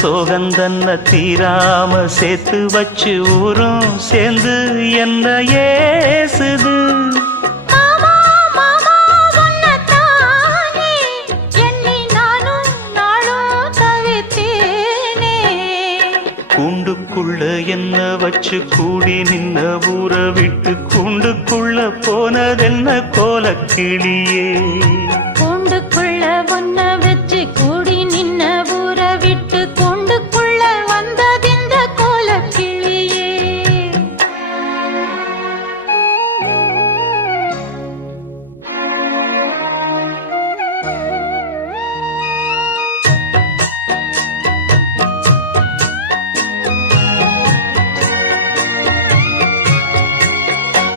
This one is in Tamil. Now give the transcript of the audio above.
சோகந்தன்ன தீராம சேர்த்து வச்சு ஊரும் சேர்ந்து என்ன ஏசுது. கூண்டுக்குள்ள என்ன வச்சு கூடி நின்ன ஊற விட்டு கூண்டுக்குள்ள போனதென்ன கோலக்கிளியே.